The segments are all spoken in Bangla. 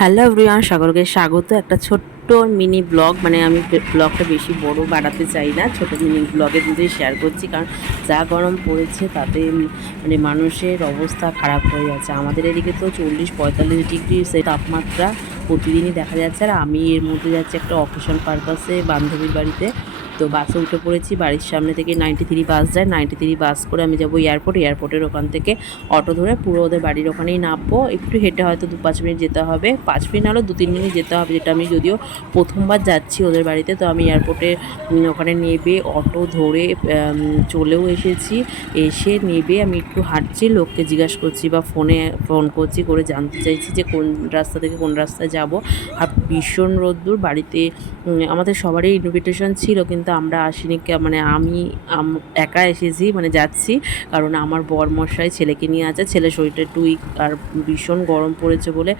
হ্যালো এভরিওয়ান সকলকে স্বাগত। একটা ছোট্ট মিনি ব্লগ মানে আমি ব্লগটা বেশি বড় বাড়াতে চাই না, ছোট মিনি ব্লগের মধ্যে শেয়ার করছি, কারণ যা গরম পড়েছে তাতে মানে মানুষের অবস্থা খারাপ হয়ে যাচ্ছে। আমাদের এদিকে তো চল্লিশ পঁয়তাল্লিশ ডিগ্রি সে তাপমাত্রা প্রতিদিনই দেখা যাচ্ছে, আর আমি এর মধ্যে যাচ্ছি একটা অকেশন পারপাসে বান্ধবীর বাড়িতে। তো বাসে উঠে পড়েছি, বাড়ির সামনে থেকে নাইনটি থ্রি বাস যায়। নাইনটি থ্রি বাস করে আমি যাব এয়ারপোর্ট এয়ারপোর্টের ওখান থেকে অটো ধরে পুরো ওদের বাড়ির ওখানেই নামবো। একটু হেঁটে হয়তো দু পাঁচ মিনিট যেতে হবে। পাঁচ মিনিট নাহলে দু তিন মিনিট যেতে হবে, যেটা আমি যদিও প্রথমবার যাচ্ছি ওদের বাড়িতে। তো আমি এয়ারপোর্টে ওখানে নেবে অটো ধরে চলেও এসেছি। এসে নেবে, আমি একটু হাঁটছি, লোককে জিজ্ঞাসা করছি বা ফোনে ফোন করছি, করে জানতে চাইছি যে কোন রাস্তা থেকে কোন রাস্তায় যাব। আর ভীষণ রোদ্দুর, বাড়িতে আমাদের সবারই ইনভিটেশন ছিল, কিন্তু আমরা আসিনি মানে আমি একা এসেছি মানে যাচ্ছি। কারণ আমার বর মশাই ছেলেকে নিয়ে আছে। ছেলে শরীরটা উইক আর ভীষণ গরম পড়েছে বলে।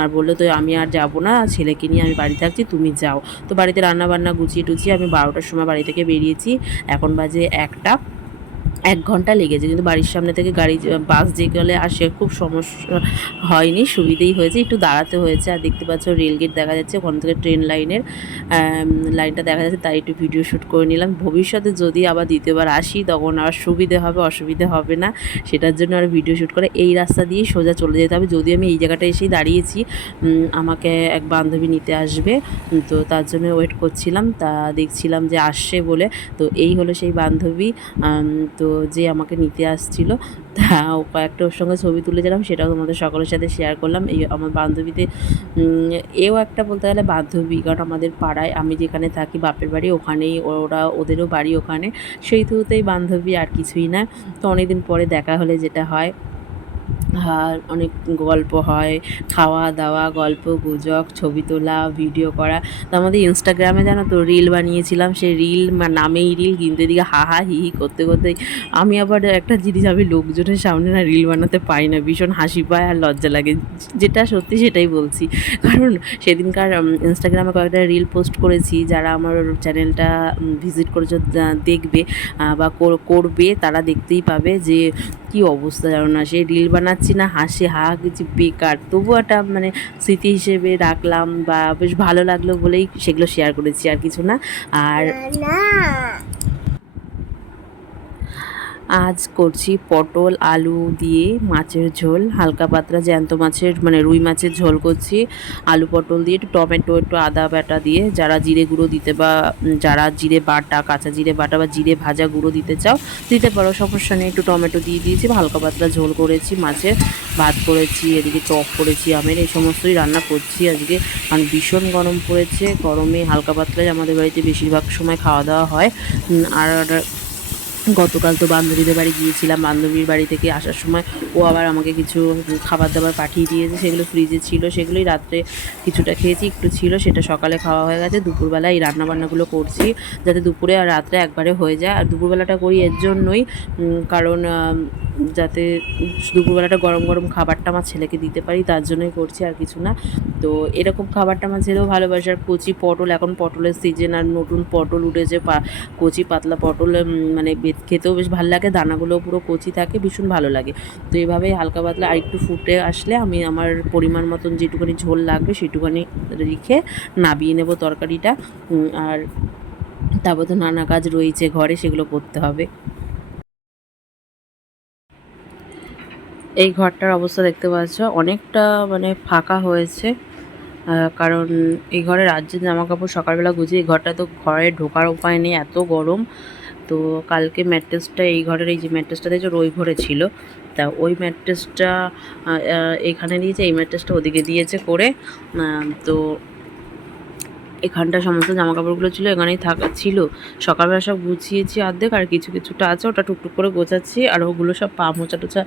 আর বলল, তো আমি আর যাব না। ছেলেকে নিয়ে আমি বাড়ি থাকছি, তুমি যাও। তো বাড়িতে রান্না বান্না গুছিয়ে টুছিয়ে আমি বারোটার সময় বাড়ি থেকে বেরিয়েছি। এখন বাজে একটা। এক ঘণ্টা লেগেছে, কিন্তু বাড়ির সামনে থেকে গাড়ি, বাস যে গেলে আসে খুব সমস্যা হয়নি, সুবিধেই হয়েছে, একটু দাঁড়াতে হয়েছে, আর দেখতে পাচ্ছ রেলগেট দেখা যাচ্ছে, ওখান থেকে ট্রেন লাইনের লাইনটা দেখা যাচ্ছে, তাই একটু ভিডিও শ্যুট করে নিলাম, ভবিষ্যতে যদি আবার দ্বিতীয়বার আসি, তখন আর সুবিধে হবে, অসুবিধে হবে না, সেটার জন্য আর ভিডিও শ্যুট করে, এই রাস্তা দিয়ে সোজা চলে যেতে হবে যদি আমি এই জায়গাটা এসেই দাঁড়িয়েছি আমাকে এক বান্ধবী নিতে আসবে তো তার জন্য ওয়েট করছিলাম, তা দেখছিলাম যে আসছে বলে, তো এই হলো সেই বান্ধবী তো যে আমাকে নিতে আসছিল, তা কয়েকটা ওর সঙ্গে ছবি তুলেছিলাম সেটাও তোমাদের সকলের সাথে শেয়ার করলাম। এই আমার বান্ধবীতে এও একটা বলতে গেলে বান্ধবী, কারণ আমাদের পাড়ায় আমি যেখানে থাকি, বাপের বাড়ি ওখানেই, ওরা ওদেরও বাড়ি ওখানে। সেই তো বান্ধবী আর কিছুই না। তো অনেকদিন পরে দেখা হলে যেটা হয় আর অনেক গল্প হয়, খাওয়া দাওয়া, গল্প, গুজব, ছবি তোলা ভিডিও করা। তো আমাদের ইনস্টাগ্রামে জানো তো রিল বানিয়েছিলাম, সেই রিল নামেই রিল কিন্তু এদিকে হা হা হি হি করতে করতে আমি আবার একটা জিনিস, আমি লোকজনের সামনে না রিল বানাতে পারি না, ভীষণ হাসি পায় আর লজ্জা লাগে। যেটা সত্যি সেটাই বলছি। কারণ সেদিনকার ইনস্টাগ্রামে কয়েকটা রিল পোস্ট করেছি, যারা আমার চ্যানেলটা ভিজিট করেছে দেখবে বা কর- করবে, তারা দেখতেই পাবে যে কি অবস্থা জানো না, সে রিল বানাচ্ছি। না, হাসি, হা, কিছু বেকার। তবু একটা মানে স্মৃতি হিসেবে রাখলাম বা বেশ ভালো লাগল বলেই সেগুলো শেয়ার করেছি আর কিছু না। আর আজ করছি পটল, আলু দিয়ে মাছের ঝোল, হালকা পাতলা জ্যান্ত মাছের মানে রুই মাছের ঝোল করছি। আলু পটল দিয়ে একটু টমেটো, একটু আদা বাটা দিয়ে যারা জিরে গুঁড়ো দিতে বা যারা জিরে বাটা, কাঁচা জিরে বাটা বা জিরে ভাজা গুঁড়ো দিতে চাও, দিতে পারো, সমস্যা নেই। একটু টমেটো দিয়ে দিয়েছি, হালকা পাতলা ঝোল করেছি, মাছের ভাত করেছি, এদিকে টক করেছি, আমের, এই সমস্তই রান্না করছি আজকে। কারণ ভীষণ গরম পড়েছে, গরমে হালকা পাতলাই আমাদের বাড়িতে বেশিরভাগ সময় খাওয়া দাওয়া হয়। আর গতকাল তো বান্ধবীদের বাড়ি গিয়েছিলাম। বান্ধবীর বাড়ি থেকে আসার সময় ও আবার আমাকে কিছু খাবার দাবার পাঠিয়ে দিয়েছে। সেগুলো ফ্রিজে ছিল, সেগুলোই রাত্রে কিছুটা খেয়েছি, একটু ছিল, সেটা সকালে খাওয়া হয়ে গেছে। দুপুরবেলা এই রান্নাবান্নাগুলো করছি যাতে দুপুরে আর রাত্রে একবারে হয়ে যায়। আর দুপুরবেলাটা করি এর জন্যই কারণ যাতে দুপুরবেলাটা গরম গরম খাবারটা আমার ছেলেকে দিতে পারি, তার জন্যই করছি আর কিছু না। তো এরকম খাবারটা আমার ছেলেও ভালোবাসে। আর কচি পটল, এখন পটলের সিজন আর নতুন পটল উঠেছে কচি পাতলা পটল মানে খেতেও বেশ ভালো লাগে দানাগুলো পুরো কচি থাকে, ভীষণ ভালো লাগে। তো এইভাবেই হালকা পাতলা আর একটু ফুটে আসলে আমি আমার পরিমাণ মতন যেটুখানি ঝোল লাগবে সেটুখানি রেখে নাবিয়ে নেব তরকারিটা। আর তারপর তো নানা কাজ রয়েছে ঘরে, সেগুলো করতে হবে। এই ঘরটার অবস্থা দেখতে পাচ্ছ। অনেকটা মানে ফাঁকা হয়েছে। কারণ এই ঘরে রাজ্যের জামা কাপড় সকালবেলা গুছিয়ে এই ঘরটা তো ঘরে ঢোকার উপায় নেই, এত গরম। তো কালকে ম্যাট্রেসটা এই ঘরের এই যে ম্যাট্রেসটা দেখছ ওই ঘরে ছিল। তা ওই ম্যাট্রেসটা এখানে দিয়েছে, এই ম্যাট্রেসটা ওদিকে দিয়েছে করে। তো এখানটা সমস্ত জামা কাপড়গুলো ছিল, এখানেই থাকা ছিল। সকালবেলা সব গুছিয়েছি অর্ধেক, আর কিছু কিছুটা আছে, ওটা টুকটুক করে গোছাচ্ছি, আর ওগুলো সব পা মোচা টোচা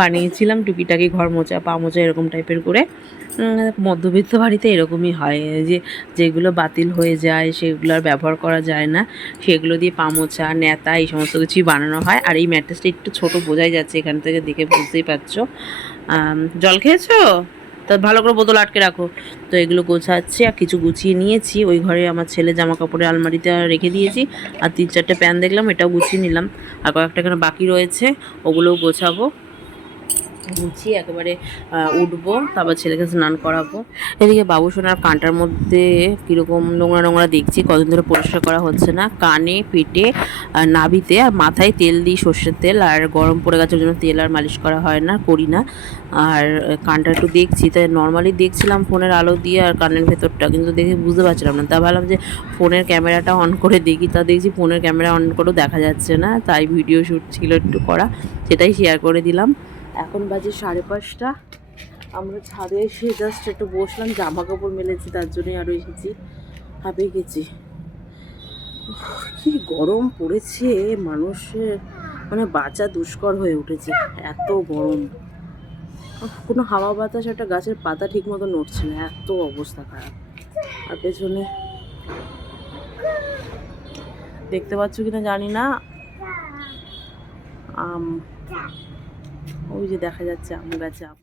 বানিয়েছিলাম, টুকিটাকি ঘর মোচা, পা মোচা এরকম টাইপের করে। মধ্যবিত্ত বাড়িতে এরকমই হয় যে যেগুলো বাতিল হয়ে যায়, সেগুলো আর ব্যবহার করা যায় না। সেগুলো দিয়ে পা মোচা, নেতা, এই সমস্ত কিছুই বানানো হয়, আর এই ম্যাট্রেসটা একটু ছোট বোঝাই যাচ্ছে, এখান থেকে দেখে বুঝতেই পারছ। জল খেয়েছো? তা ভালো করে বোতল আটকে রাখো। তো এগুলো গোছাচ্ছি আর কিছু গুছিয়ে নিয়েছি। ওই ঘরে আমার ছেলে জামা কাপড়ের আলমারিতে রেখে দিয়েছি। আর তিন চারটে প্যান দেখলাম, এটাও গুছিয়ে নিলাম। আর কয়েকটা এখানে বাকি রয়েছে, ওগুলোও গোছাবো। গুছিয়ে একেবারে উঠবো, তারপর ছেলেকে স্নান করাবো। এদিকে বাবু সোনার কানটার মধ্যে কীরকম নোংরা নোংরা দেখছি, কদিন ধরে পরিষ্কার করা হচ্ছে না। কানে পেটে নাভিতে আর মাথায় তেল দিই সর্ষের তেল, আর গরম পড়ে গেছে জন্য তেল আর মালিশ করা হয় না, করি না। আর কানটা একটু দেখছি, তাই নর্মালি দেখছিলাম ফোনের আলো দিয়ে আর কানের ভেতরটা, কিন্তু দেখে বুঝতে পারছিলাম না। তা ভাবলাম যে ফোনের ক্যামেরাটা অন করে দেখি, তা দেখছি ফোনের ক্যামেরা অন করেও দেখা যাচ্ছে না, তাই ভিডিও শ্যুট ছিল একটু করা, সেটাই শেয়ার করে দিলাম। এখন বাজে সাড়ে পাঁচটা। আমরা ছাদে এসে জাস্ট একটু বসলাম জামা কাপড় মেলেছি, তার জন্যই আরও এসেছি, হাঁপিয়ে গেছি। কি গরম পড়েছে, মানুষের মানে বাঁচা দুষ্কর হয়ে উঠেছে, এত গরম। কোনো হাওয়া বাতাস একটা গাছের পাতা ঠিক মতো নড়ছে না, এত অবস্থা খারাপ। আর পেছনে দেখতে পাচ্ছ কিনা জানি না। আম ওই যে দেখা যাচ্ছে আম গাছে আম।